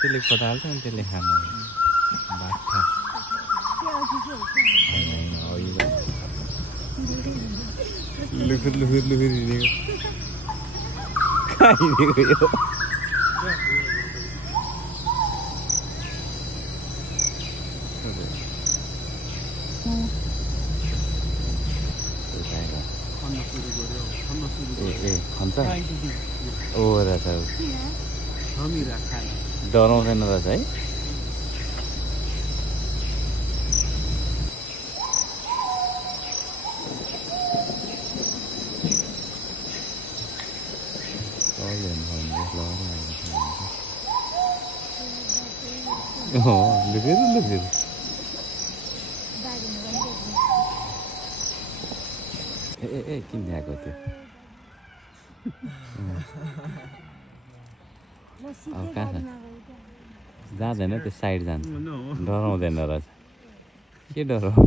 त्यसले पठाल्छ नि त्यसले खानु बाख्रा लुखुर लुखुर लुखुर हिँडेको खाइदिएको यो खन्छ ओ रहेछ डराउँदैन रहेछ है लुकेर ए किन आएको त्यो अब कहाँ छ जाँदैन त्यो साइड जान्छ डराउँदैन रहेछ के डराउ